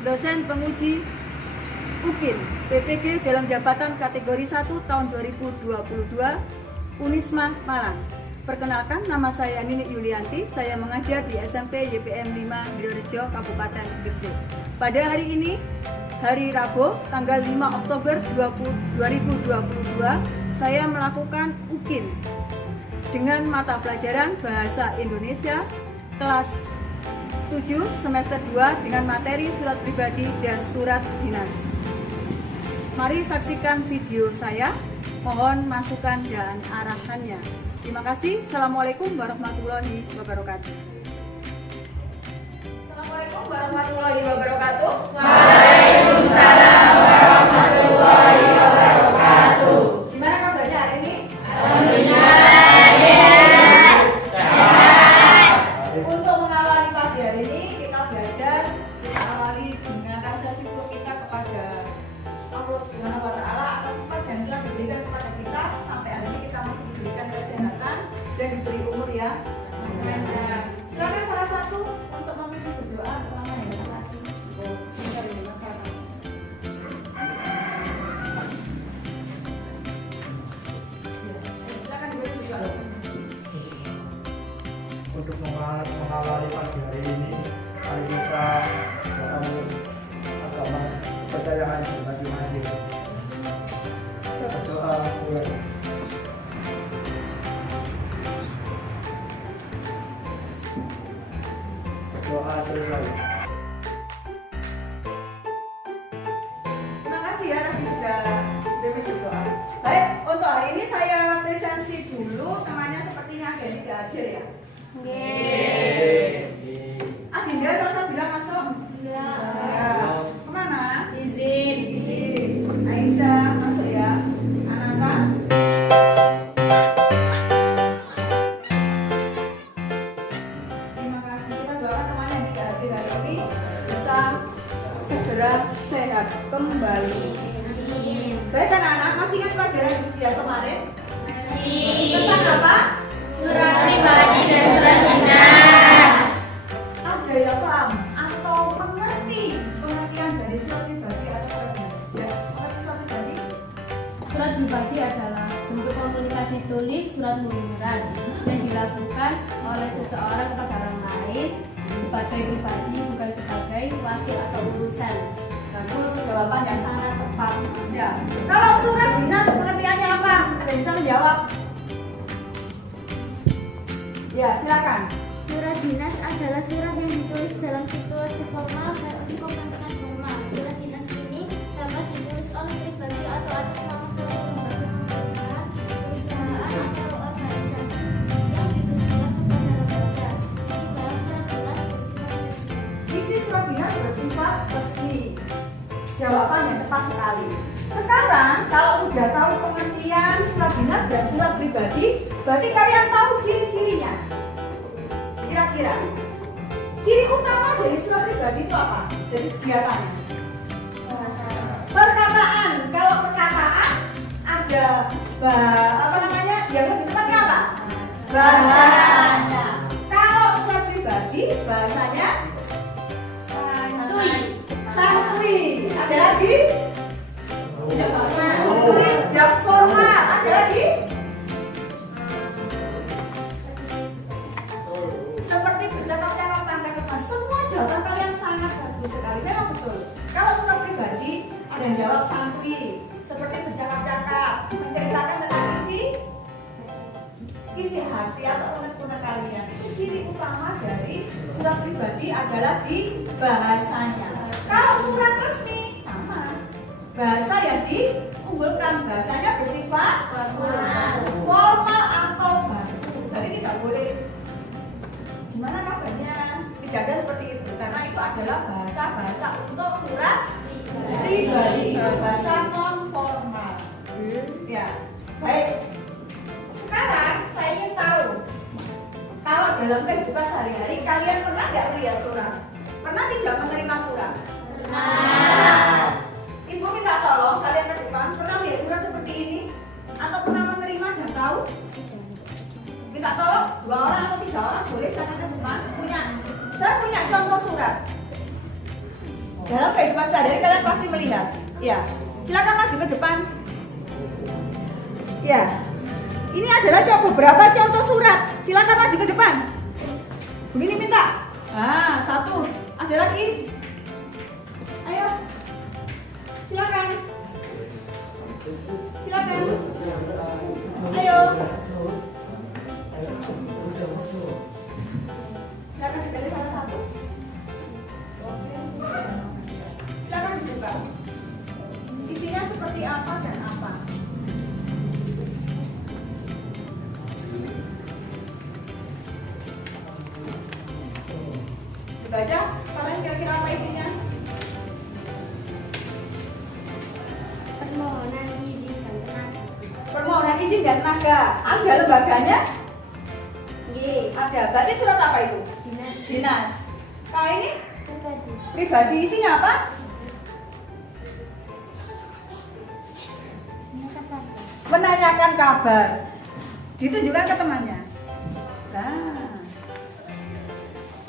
dosen penguji UKIN PPG dalam jabatan kategori 1 tahun 2022 Unisma Malang. Perkenalkan, nama saya Nini Yulianti, saya mengajar di SMP YPM 5 Bidorejo, Kabupaten Gresik. Pada hari ini, hari Rabu, tanggal 5 Oktober 2022, saya melakukan UKIN dengan mata pelajaran Bahasa Indonesia kelas 7 semester 2 dengan materi surat pribadi dan surat dinas. Mari saksikan video saya, mohon masukan dan arahannya. Terima kasih. Assalamualaikum warahmatullahi wabarakatuh. Assalamualaikum warahmatullahi wabarakatuh. Waalaikumsalam warahmatullahi wabarakatuh. Gimana kabarnya hari ini? Alhamdulillah sehat. Untuk mengawali pagi hari ini, kita belajar, kita awali dengan rasa syukur kita kepada Allah Subhanahu wa Ta'ala atas sifat yang telah diberikan kepada kita. Sampai hari ini kita masih diberikan kesehatan dan diberi umur ya. Silakan salah satu untuk memimpin berdoa pertama ya. Untuk mengawali pagi hari ini, mari kita bertemu agama kepercayaan masing-masing. Berdoa mulai. Berdoa terus lagi. Terima kasih ya, nanti juga bebas berdoa. Baik, untuk hari ini saya presentasi dulu, namanya sepertinya Agenda tidak hadir ya. Agenda selesai bilang masuk? Ya. Kemana? Izin. Aisyah masuk ya. Anaka. Terima kasih. Kita doakan temannya yang tidak hadir hari ini bisa segera sehat kembali. Baik anak-anak, masih ingat pelajaran yang kemarin? Tentang apa? Surat pribadi dan surat dinas. Ada yang paham atau mengerti pengertian dari surat pribadi atau surat dinas? Ya, mengerti surat pribadi? Surat pribadi adalah bentuk komunikasi tulis surat menyurat yang dilakukan oleh seseorang kepada orang lain sebagai pribadi, bukan sebagai wakil atau urusan. Bagus, jawabannya sangat tepat. Ya. Kalau surat dinas pengertiannya apa? Ada yang bisa menjawab? Ya, silakan. Surat dinas adalah surat yang ditulis dalam situasi formal dan untuk kepentingan formal. Surat dinas ini dapat ditulis oleh pribadi atau atas nama suatu lembaga pemerintahan, perusahaan atau organisasi yang ditujukan kepada lembaga. Jika surat dinas bersifat resmi. Isi surat dinas bersifat resmi. Jawabannya tepat sekali. Sekarang kalau sudah tahu pengertian surat dinas dan surat pribadi, berarti kalian tahu ciri-cirinya. Kira-kira ciri utama dari surat pribadi itu apa? Dari segi apanya? Perkataan. Kalau perkataan ada apa namanya? Yang lebih tepatnya apa? Bahasanya. Kalau surat pribadi bahasanya santuy. Ada lagi? Tidak formal. Ada lagi? Seperti bercakap-cakap tanda kemas. Semua jawaban kalian sangat bagus sekali. Memang betul. Kalau surat pribadi ada yang jawab santuy, seperti bercakap-cakap, menceritakan tentang isi hati atau unek-unek kalian. Itu ciri utama dari surat pribadi adalah di bahasanya. Kalau surat resmi sama, bahasa yang diunggulkan, bahasanya bersifat formal atau baku. Jadi tidak boleh gimana kabarnya, tidak ada seperti itu, karena itu adalah bahasa untuk surat pribadi, bahasa non formal. Ya, baik. Sekarang saya ingin tahu, kalau dalam kehidupan sehari-hari kalian pernah nggak melihat surat? Pernah tidak menerima surat? Pernah. Ibu minta tolong kalian ke depan, pernah lihat surat seperti ini? Atau pernah menerima dan tahu? Minta tolong 2 orang atau 3 orang boleh, saya ke depan. Saya punya contoh surat. dalam kehidupan sehari-hari kalian pasti melihat. Ya, silakan maju ke depan. Ya, ini adalah beberapa contoh surat. Silakan maju ke depan. Begini minta. Nah, satu. Ada lagi. Ayo. Silakan. Silakan. Ayo. Silakan sekali salah satu. Silakan dibuka. Isinya seperti apa dan apa? Dibaca, kalian kira-kira apa isinya? Permohonan izin dan tenaga. Permohonan izin dan tenaga. Ada lembaganya? G. Ada. Berarti surat apa itu? Dinas. Dinas. Kalau ini Pribadi. pribadi, isinya apa? Menanyakan kabar. Ditunjukkan ke temannya. Nah,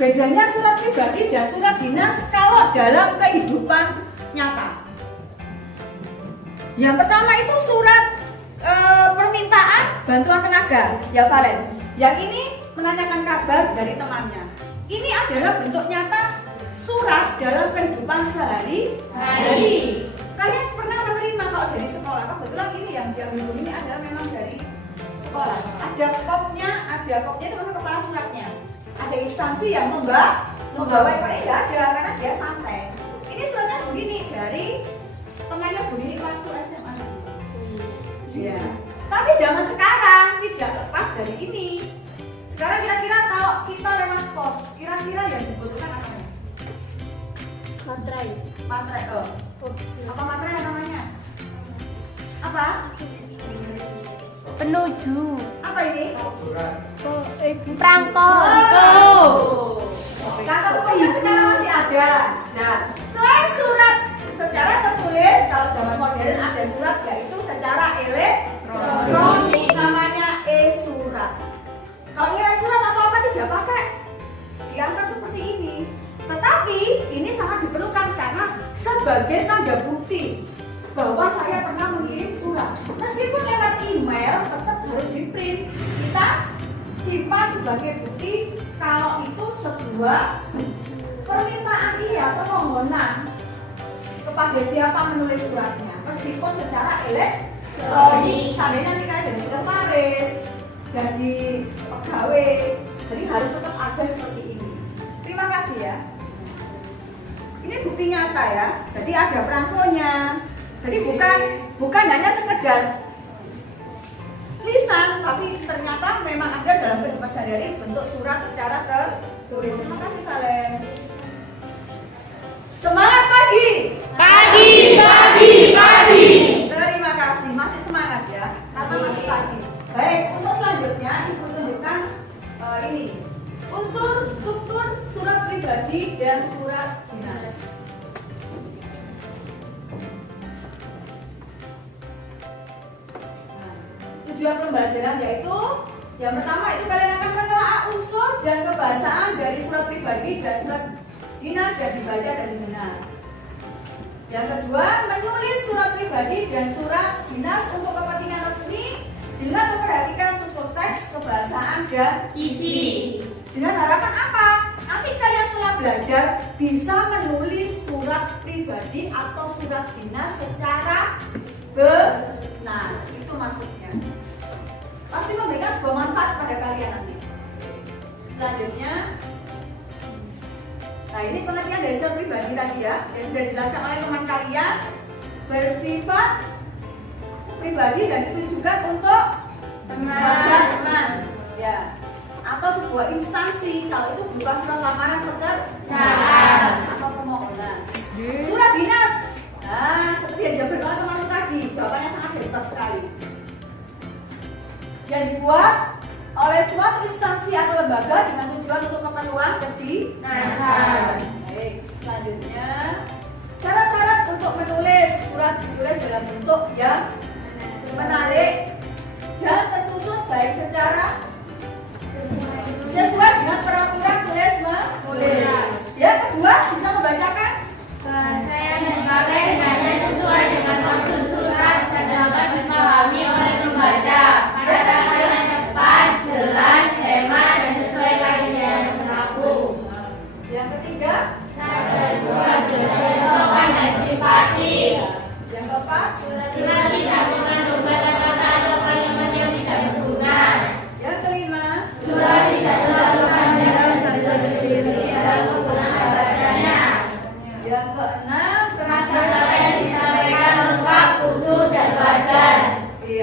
bedanya surat pribadi dan surat dinas kalau dalam kehidupan nyata. Yang pertama itu surat permintaan bantuan tenaga, ya Valen. Yang ini menanyakan kabar dari temannya. Ini adalah bentuk nyata surat dalam kehidupan sehari-hari. Kalian pernah menerima kalau dari sekolah? Kebetulan ini yang diambil ini adalah memang dari sekolah. Ada kopnya itu memang kepala suratnya. Ada instansi yang membawa. Kalau ini tidak ada karena dia santai. Ini suratnya begini dari temannya begini waktu SMA. Ya. Tapi zaman sekarang tidak lepas dari ini. Sekarang kira-kira kalau kita lewat pos, kira-kira yang dibutuhkan apa? Materai. Materai. Oh. Apa materai namanya? Apa? Penuju. Apa ini? Perangko. Kata pokoknya sekarang masih ada. Nah, selain surat secara tertulis, kalau zaman modern ada surat yaitu secara elektronik. Namanya e-surat. Kalau ngirim surat atau apa tidak pakai, diangkat seperti ini. Tetapi ini sangat diperlukan karena sebagai tanda bukti bahwa saya pernah mengirim surat. Meskipun lewat email tetap harus di print. Kita simpan sebagai bukti kalau itu sebuah permintaan permohonan kepada siapa menulis suratnya. Meskipun secara elektronik. Seandainya nanti kalian jadi sekretaris, jadi pegawai, jadi harus tetap ada seperti ini. Terima kasih ya. Ini bukti nyata ya. Jadi ada perangkonya. Jadi bukan hanya sekedar lisan, tapi ternyata memang ada dalam kehidupan sehari-hari bentuk surat secara tertulis. Terima kasih Saleh. Semangat pagi. Pagi. Terima kasih. Masih semangat ya. Karena masih pagi. Baik, untuk selanjutnya Ibu tunjukkan ini unsur struktur surat pribadi dan surat dinas. Tujuan pembelajaran yaitu yang pertama itu kalian akan menelaah unsur dan kebahasaan dari surat pribadi dan surat dinas yang dibaca dan didengar. Yang kedua, menulis surat pribadi dan surat dinas untuk kepentingan resmi dengan memperhatikan struktur teks, kebahasaan dan isi. Dengan harapan apa? Nanti kalian setelah belajar bisa menulis surat pribadi atau surat dinas secara benar. Itu maksudnya. Pasti memberikan sebuah manfaat pada kalian nanti. Selanjutnya, nah ini pengertian dari surat pribadi tadi ya, yang sudah dijelaskan oleh teman kalian, bersifat pribadi dan ditujukan untuk teman, ya, atau sebuah instansi. Kalau itu bukan surat lamaran pekerjaan atau permohonan. Surat dinas, nah seperti yang dijawab oleh teman tadi, jawabannya sangat hebat sekali. Yang dibuat oleh suatu instansi atau lembaga dengan tujuan untuk keperluan kedinasan. Baik, selanjutnya syarat-syarat untuk menulis surat ditulis dalam bentuk yang menarik dan tersusun baik secara sesuai dengan peraturan tulis menulis. Yang kedua bisa membacakan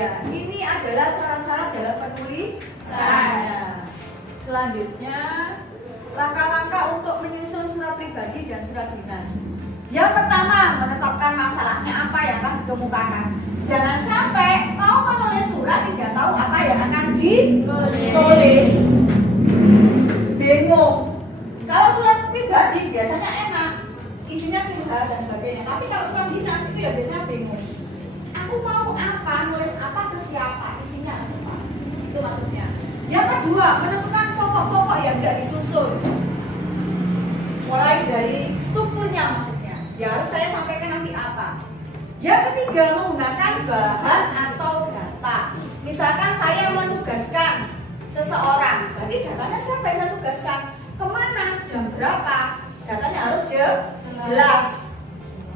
Ya, ini adalah syarat-syarat dalam penulisannya. Selanjutnya, langkah-langkah untuk menyusun surat pribadi dan surat dinas. Yang pertama, menetapkan masalahnya apa yang akan dikemukakan. Jangan sampai mau menulis surat tidak tahu apa yang akan ditulis. Bingung. Kalau surat pribadi biasanya enak, isinya curhat dan sebagainya. Tapi kalau surat dinas itu ya biasanya bingung. Aku mau apa, nulis apa, ke siapa, isinya apa. Itu maksudnya. Yang kedua, menentukan pokok-pokok yang tidak disusun. Mulai dari strukturnya maksudnya. Ya harus saya sampaikan nanti apa. Yang ketiga, menggunakan bahan atau data. Misalkan saya menugaskan seseorang, berarti datanya siapa yang saya tugaskan, kemana, jam berapa, datanya harus jelas.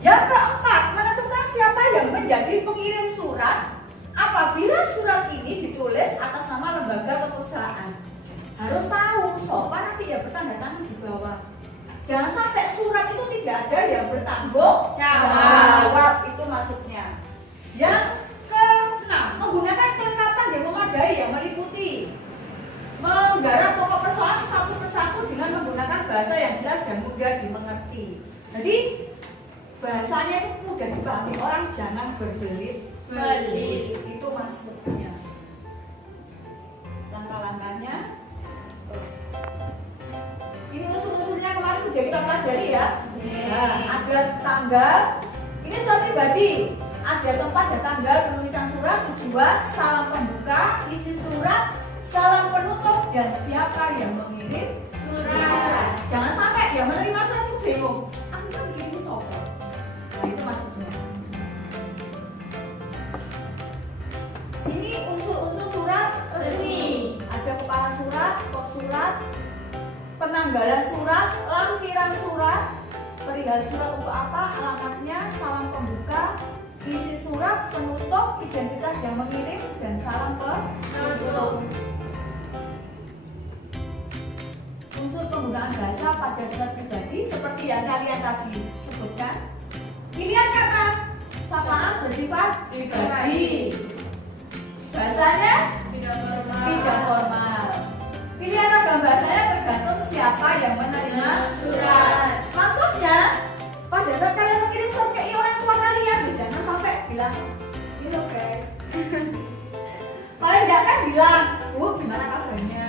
Yang keempat, menentukan siapa yang menjadi pengirim surat apabila surat ini ditulis atas nama lembaga atau perusahaan. Harus tahu siapa nanti yang bertanda tangan di bawah. Jangan sampai surat itu tidak ada yang bertanggung jawab, itu maksudnya. Yang keenam, menggunakan kelengkapan yang memadai yang meliputi menggarap pokok persoalan satu persatu dengan menggunakan bahasa yang jelas dan mudah dimengerti. Jadi bahasanya itu mudah dipahami orang, jangan berbelit-belit, itu maksudnya. Langkah-langkahnya. Ini unsur-unsurnya kemarin sudah kita pelajari ya. Nah, ada tanggal, ini surat pribadi, ada tempat dan tanggal penulisan surat, tujuan, salam pembuka, isi surat, salam penutup, dan siapa yang mengirim surat. Jangan sampai yang menerima surat itu bingung. Aku kan begini sopo. Nah, itu maksudnya. Ini unsur-unsur surat resmi. Ada kepala surat, kop surat, penanggalan surat, lampiran surat, perihal surat untuk apa, alamatnya, salam pembuka, isi surat, penutup, identitas yang mengirim, dan salam penutup. Unsur penggunaan bahasa pada surat pribadi seperti yang kalian tadi sebutkan. Pilihan kata sapaan bersifat pribadi. Bahasanya tidak formal. Pilihan ragam bahasanya tergantung siapa yang menerima surat. Maksudnya, pada saat kalian mengirim surat ke orang tua kalian, jangan sampai bilang, "Halo guys." Paling enggak kan bilang, "Bu, gimana kabarnya?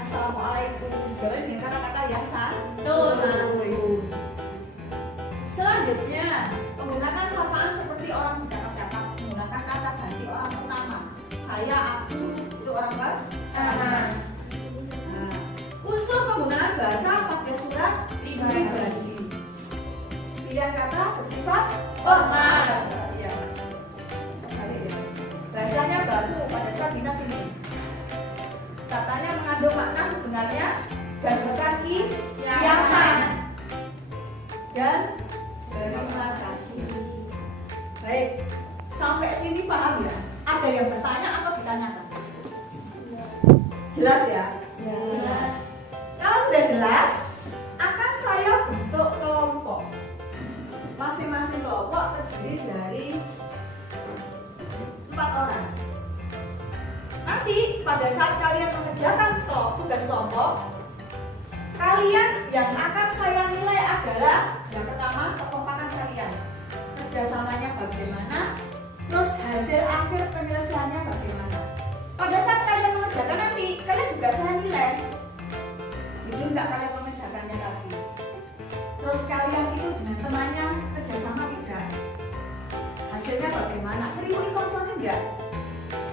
Assalamualaikum." Jawab dengan kata-kata yang santun. Selanjutnya, menggunakan sapaan seperti orang bercakap-cakap, menggunakan kata ganti orang pertama. Saya, aku, itu orang pertama. Unsur penggunaan bahasa pada surat pribadi. Pilihan kata bersifat formal. Ya. Bahasanya baku pada surat dinas ini. Katanya mengandung makna sebenarnya dan bukan kiasan. Dan terima kasih. Baik, sampai sini paham ya? Ada yang bertanya atau ditanyakan? Jelas ya? Jelas. Kalau sudah jelas, akan saya bentuk kelompok. Masing-masing kelompok terdiri dari 4 orang. Nanti pada saat kalian mengerjakan tugas kelompok, kalian yang akan saya nilai adalah yang pertama kekompakan kalian, kerjasamanya bagaimana, terus hasil akhir penyelesaiannya bagaimana. Pada saat kalian mengerjakan nanti, kalian juga saya nilai. Itu enggak kalian mengerjakannya tadi. Terus kalian itu dengan temannya kerjasama tidak? Hasilnya bagaimana? Serius kontrolnya enggak?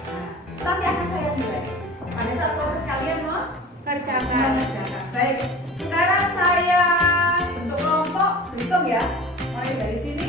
Nah, nanti akan saya nilai. Pada saat proses kalian mengerjakan. Baik, sekarang saya bentuk kelompok, hitung ya. Mulai dari sini.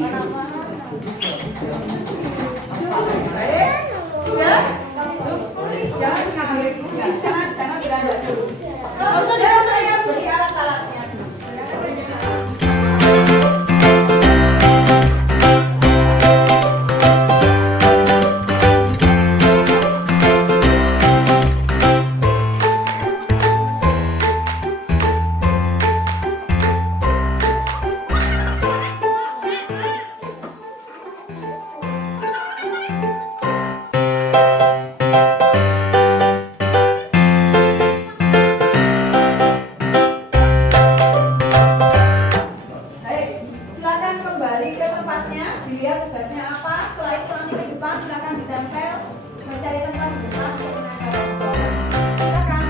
Sudah? Jangan kaget. Jangan belanja dulu. Nggak usah saya beli alat-alatnya. Silakan kembali ke tempatnya, dilihat tugasnya apa. Setelah itu nanti ke depan silakan ditempel, mencari tempat di depan untuk menempel. Silakan.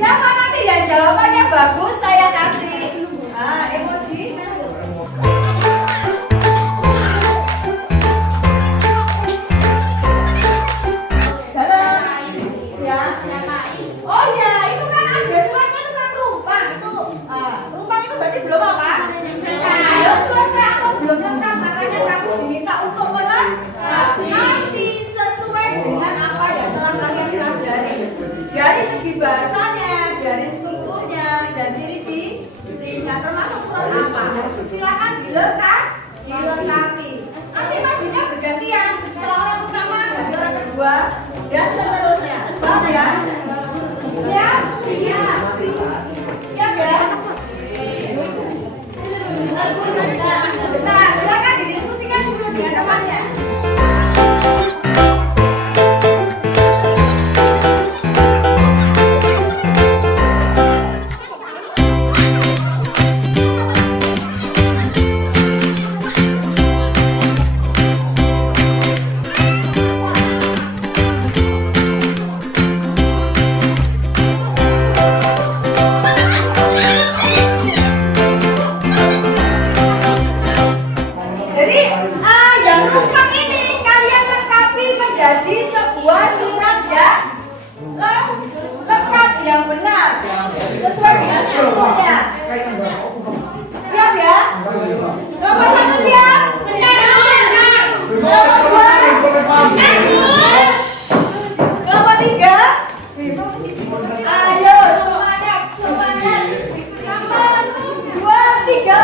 Siapa nanti yang jawabannya bagus, saya kasih emoji. Dalam. Ya. Oh ya, itu kan ada suratnya itu kan rumpang itu. Rumpang itu berarti belum apa? Belum selesai atau belum lengkap, makanya kamu diminta untuk melengkapi sesuai dengan apa yang telah kalian pelajari. Dari segi bahasanya, dari strukturnya, dan ciri-cirinya termasuk surat apa. Silakan dilengkapi. Nanti majunya bergantian. Setelah orang pertama, ganti orang kedua, dan seterusnya. Paham ya? Siap? Siap ya? Nah, silakan didiskusikan dulu dengan temannya. Jadi yang rumpang ini kalian lengkapi menjadi sebuah surat yang lengkap yang benar sesuai dengan strukturnya. Siap ya? Nomor 1 siap? Nomor 2? Nomor 3? Ayo semangat. Nomor 2, 3.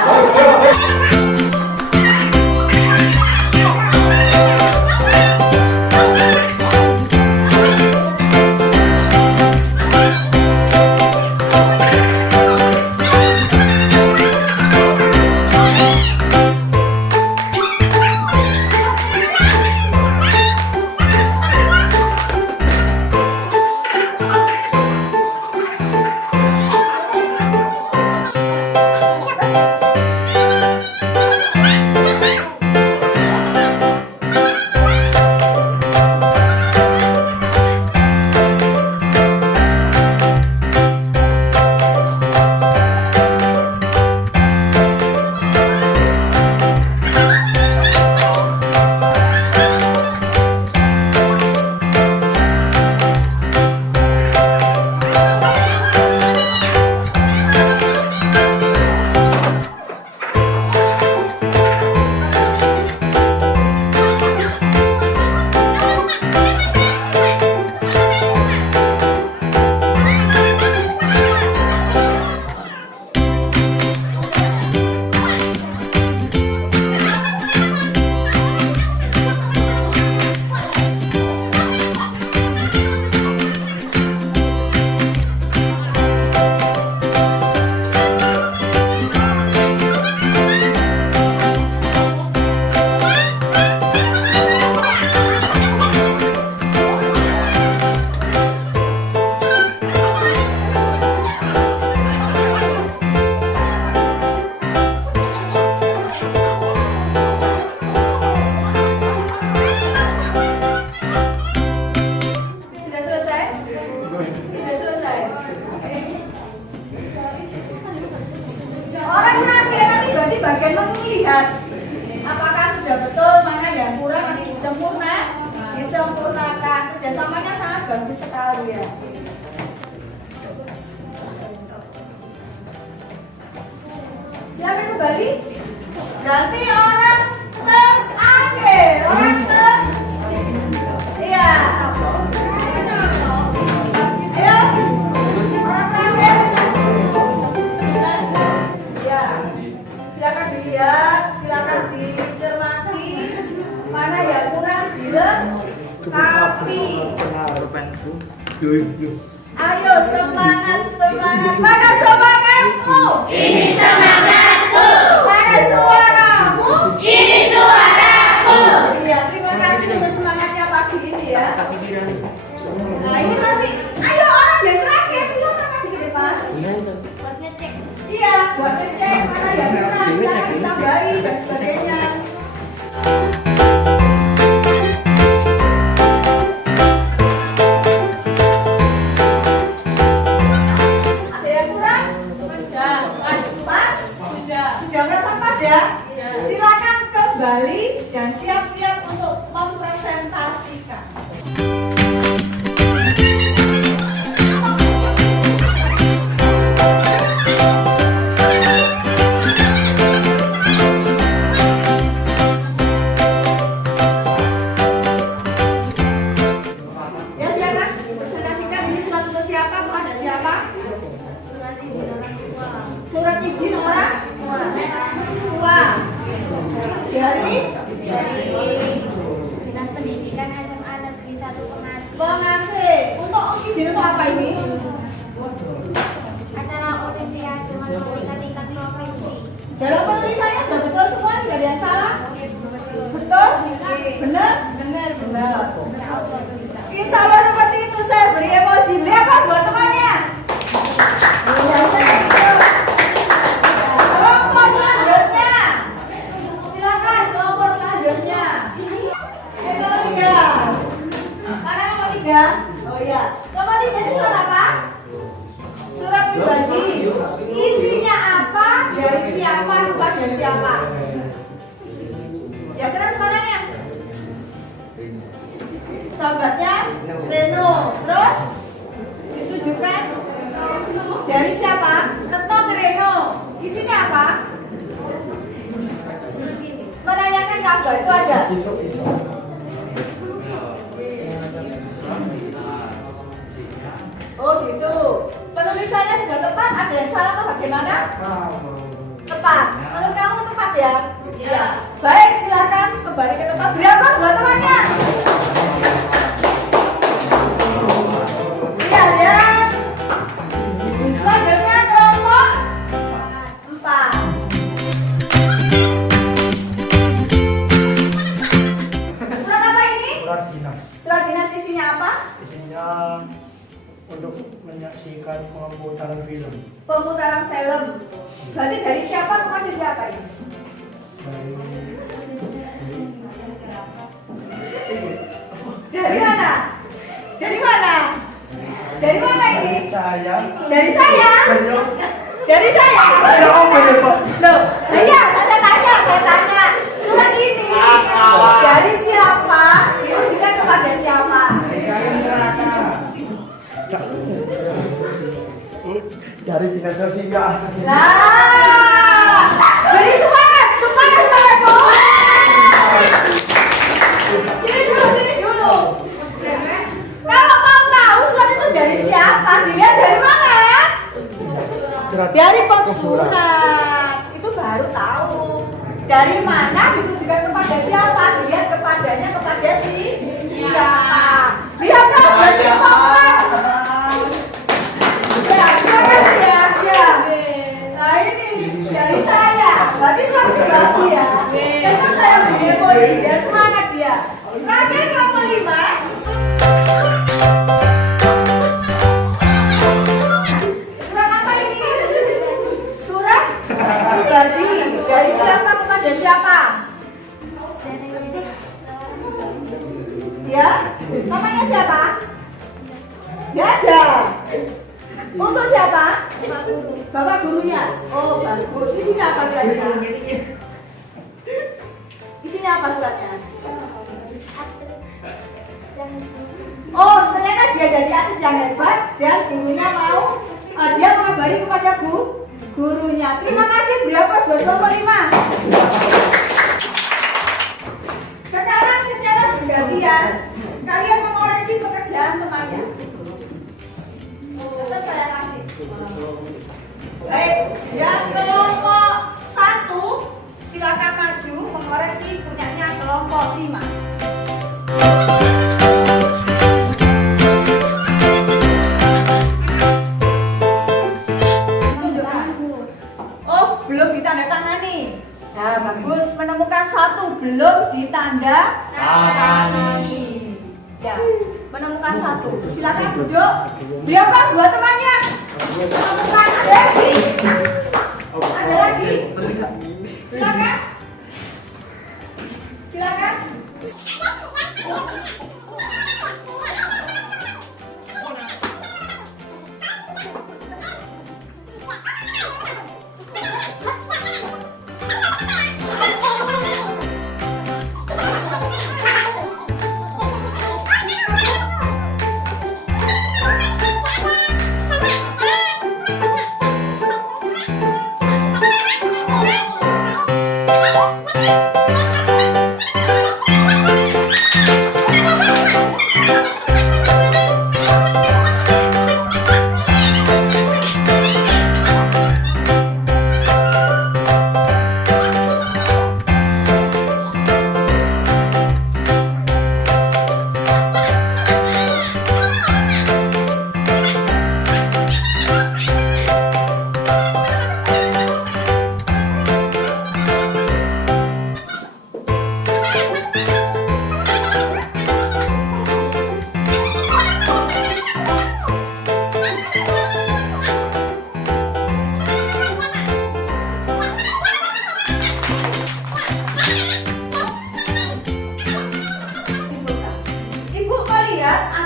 bagus sekali ya. Siapa yang kembali? Ganti orang terakhir. Orang iya. Ayo. Orang terakhir. Ya. Silakan dilihat, silakan dicermati mana yang kurang dilengkapi. Ayo semangat, semangat. Mana semangatmu? Ini semangatku. Mana suaramu? Ini suaraku. Iya, terima kasih untuk semangatnya pagi ini ya. Nah ini masih, ayo orang yang terakhir silakan maju ke depan. Buat ngecek. Iya, buat ngecek mana yang kurang, silakan ditambahi dan sebagainya. Ada yang kurang? Sudah, pas. Pas? Sudah. Sudah merasa pas ya? Ya. Silakan kembali dan siap-siap untuk mempresentasikan. Ya silakan presentasikan ini surat untuk siapa, kepada siapa? Surat izin orang tua. Surat izin orang tua. Dari Dinas Pendidikan SMA Negeri 1 Pengasih. pengasih. Untuk izin untuk apa ini? Acara Olimpiade Matematika tingkat provinsi. Dalam penulisannya sudah betul semua, tidak ada yang salah. Betul? Benar? Benar. Benar. Insya Allah seperti itu, saya beri emoji. Beri apa buat temannya? Kelompok selanjutnya. Silakan kelompok selanjutnya. Kelompok 3. Mana kelompok 3? Oh iya. Kelompok 3 ini surat apa? Surat pribadi. Isinya apa? Dari siapa kepada siapa? Ya kenal semuanya. Sahabatnya Reno. Terus ditujukan dari siapa? Retno ke Reno. Isinya apa? Menanyakan kabar itu aja. Oh gitu. Penulisannya sudah tepat. Ada yang salah atau bagaimana? Tepat. Menurut kamu tepat ya? Iya. Baik, silakan kembali ke tempat. Beri aplaus buat temannya. Iya ya. Selanjutnya kelompok 4. Surat apa ini? Surat dinas. Surat dinas isinya apa? Isinya untuk menyaksikan pemutaran film Pemutaran film. Berarti dari siapa kepada siapa ini? Dari mana? Dari mana? Dari mana ini? saya. Dari saya. Dari saya. Ada apa ya Pak? Loh, iya, saya tanya. Surat ini dari siapa? Ditujukan kepada siapa? Dari dinas sosial. Lah, beri semangat Bu. Sini dulu. Kalau mau tahu surat itu dari siapa, dilihat dari mana ya? Dari kop surat. Itu baru tahu. Dari mana ditujukan kepada siapa, dilihat kepadanya kepada siapa. Lihat dong, dari kop. Ya. Nah ini dari saya. Berarti surat pribadi ya. Karena saya beri emoji biar semangat dia. Terakhir kelompok 5. Surat apa ini? Surat pribadi. Dari siapa kepada siapa? Ya? Namanya siapa? Gak ada. Untuk siapa? Bapak gurunya. Oh, bagus. Isinya apa kira-kira? Isinya apa suratnya? Oh, ternyata dia jadi atlet yang hebat dan gurunya mau dia mengabari kepada gurunya. Terima kasih berapa buat kelompok 5. Sekarang secara bergantian kalian mengoreksi pekerjaan temannya. Tetap saya kasih. Baik, yang kelompok 1 silakan maju mengoreksi punyanya kelompok 5. Oh, belum ditandatangani. Nah, bagus. Menemukan 1 belum ditandatangani. Ya, menemukan 1. Silakan duduk. Berapa buat temannya? Menemukan ada lagi. Ada lagi. Silakan. Silakan.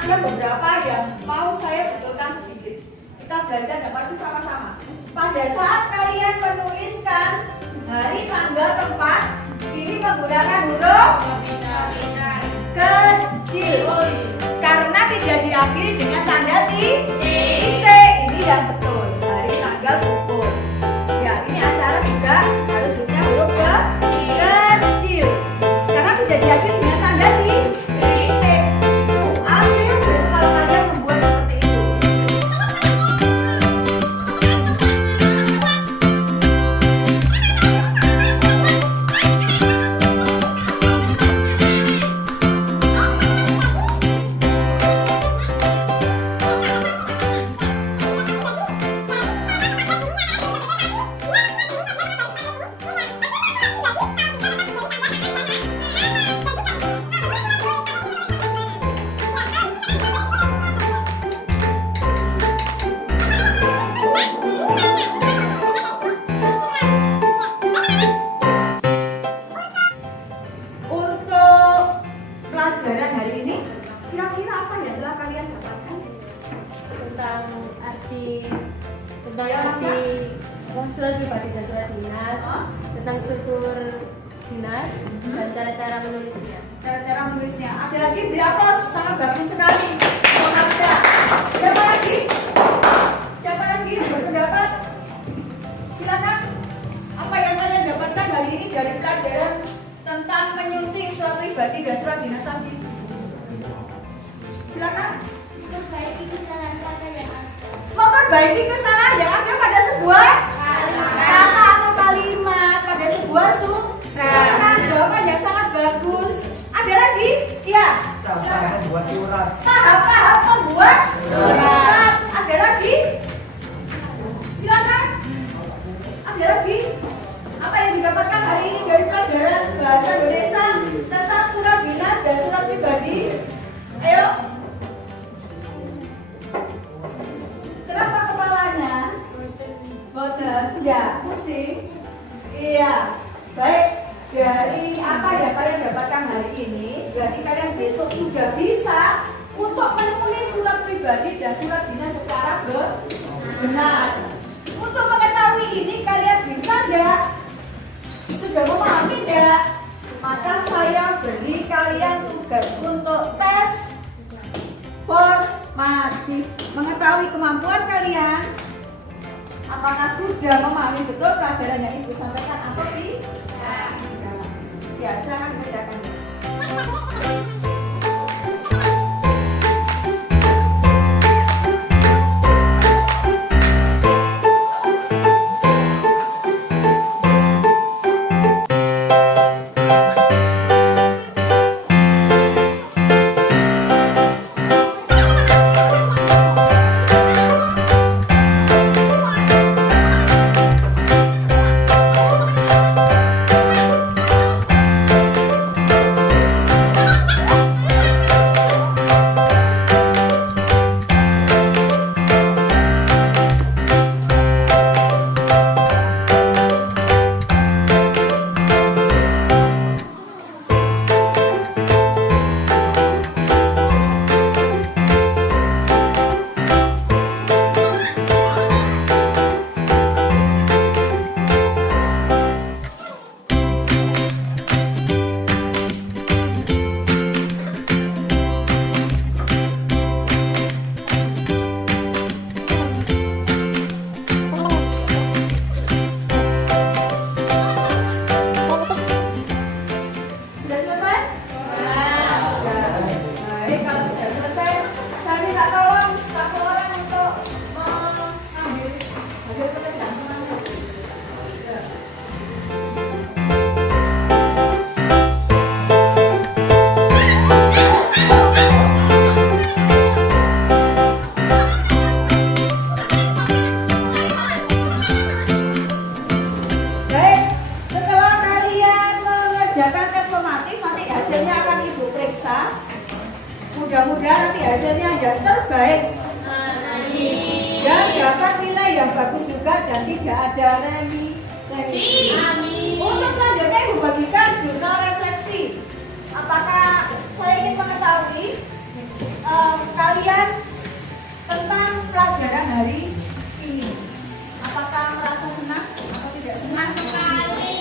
Ada beberapa yang mau saya betulkan sedikit. Kita belajar dan pasti sama-sama. Pada saat kalian menuliskan hari, tanggal, tempat, ini menggunakan huruf kecil karena tidak diakhiri dengan tanda titik. Ini yang betul. Hari, tanggal, pukul. Ya, ini acara juga harus punya huruf kecil karena tidak diakhiri dengan tanda titik. Pelajaran hari ini kira-kira apa ya telah kalian dapatkan? Tentang arti Ya, surat pribadi dan surat dinas, tentang struktur dinas dan cara-cara menulisnya. Cara-cara menulisnya. Ada lagi berapa? Sangat bagus sekali. Ada. Siapa lagi? Siapa lagi yang berpendapat? Silakan. Apa yang kalian dapatkan hari ini dari pelajaran tentang menyunting surat pribadi dan surat dinas tadi? Silakan. Memperbaiki kesalahan kata yang ada. Memperbaiki kesalahan yang ada pada sebuah kata atau kalimat, pada sebuah surat. Jawaban yang sangat bagus. Ada lagi? Ya. Tahap membuat surat. Tahap membuat surat. Ada lagi? Silakan. Ada lagi? Apa yang didapatkan hari ini dari pelajaran bahasa Indonesia tentang surat dinas dan surat pribadi? Ayo. Kenapa kepalanya? Boten. Tidak. Pusing. Iya. Baik. Dari apa yang kalian dapatkan hari ini, berarti kalian besok sudah bisa untuk menulis surat pribadi dan surat dinas secara benar. Untuk mengetahui ini kalian bisa enggak? Sudah memahami enggak? Maka saya beri kalian tugas untuk tes formal. lagi mengetahui kemampuan kalian. Apakah sudah memahami betul pelajaran yang Ibu sampaikan atau tidak? Ya, silakan kerjakan. Mudah-mudahan nanti hasilnya yang terbaik dan dapat nilai yang bagus juga dan tidak ada remi. Untuk selanjutnya Ibu bagikan jurnal refleksi. Apakah saya ingin mengetahui kalian tentang pelajaran hari ini? Apakah merasa senang atau tidak senang? Sekali.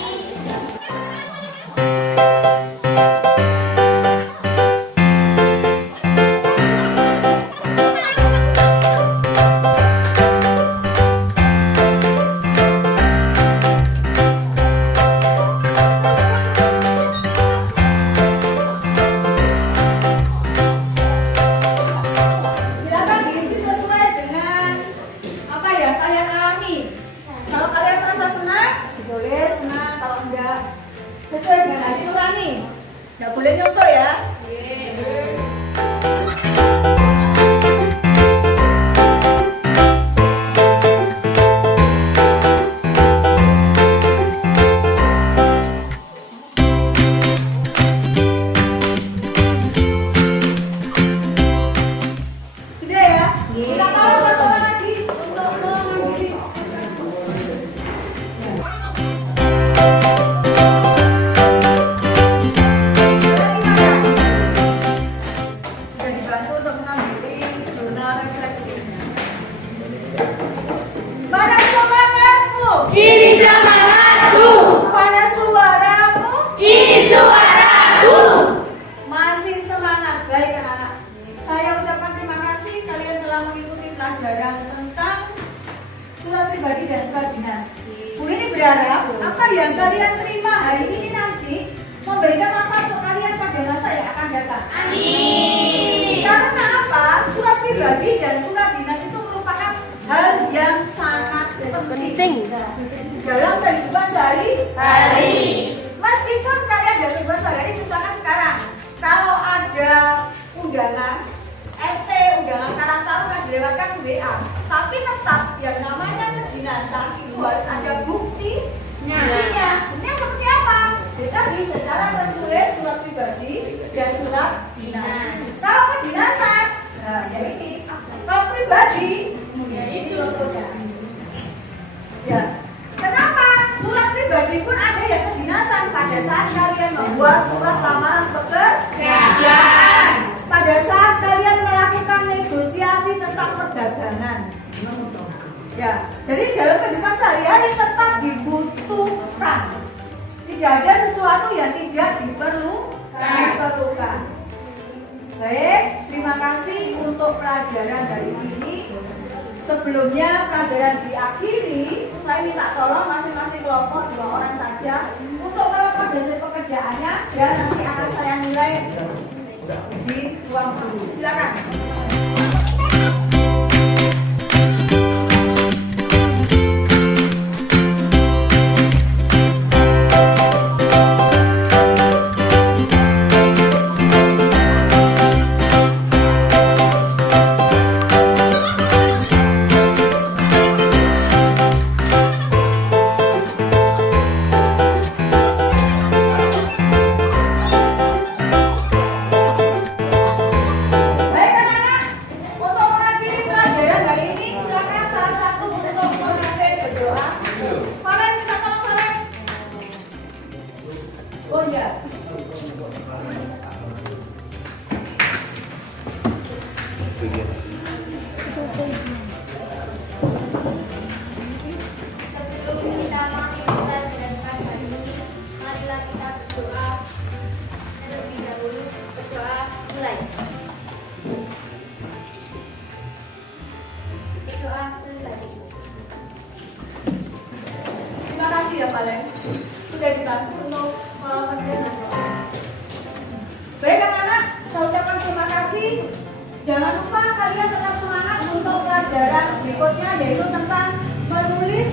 Sesuai dengan hati nurani, nggak boleh nyontoh ya. Tidak ya? Kita tahu satu orang lagi untuk mengambil. Ini semangatku. Pada suaramu. Ini suaraku. Masih semangat. Baik anak-anak, saya ucapkan terima kasih kalian telah mengikuti pelajaran tentang surat pribadi dan surat dinas. Bu ini berharap apa yang kalian terima hari ini nanti memberikan manfaat untuk kalian pada masa yang akan datang. Amin. Karena apa? Surat pribadi dan surat dinas itu merupakan hal yang sangat penting dalam kehidupan sehari-hari. Meskipun kalian dalam kehidupan sehari-hari, misalkan sekarang kalau ada undangan RT, undangan karang taruna dilewatkan WA, tapi tetap yang namanya kedinasan itu harus ada buktinya. Buktinya seperti apa? Tadi secara tertulis surat pribadi dan surat dinas. Kalau kedinasan, nah ya ini. Kalau pribadi, ya itu contohnya. Ya, kenapa? Surat pribadi pun ada yang kedinasan pada saat kalian membuat surat lamaran pekerjaan, pada saat kalian melakukan negosiasi tentang perdagangan. Ya, jadi dalam kehidupan sehari-hari tetap dibutuhkan. Tidak ada sesuatu yang tidak diperlukan. Baik, terima kasih untuk pelajaran dari ini. Sebelumnya pelajaran diakhiri, saya minta tolong masing-masing kelompok 2 orang saja untuk melakukan hasil pekerjaannya dan nanti akan saya nilai di ruang guru. Silakan. Oh iya. Sebelum kita mengakhiri pelajaran hari ini, marilah kita berdoa terlebih dahulu. Berdoa mulai. Berdoa selesai. Terima kasih ya Pak Len. Sudah dibantu untuk mengerjakan doa. Baik anak-anak, saya ucapkan terima kasih. Jangan lupa kalian tetap semangat untuk pelajaran berikutnya yaitu tentang menulis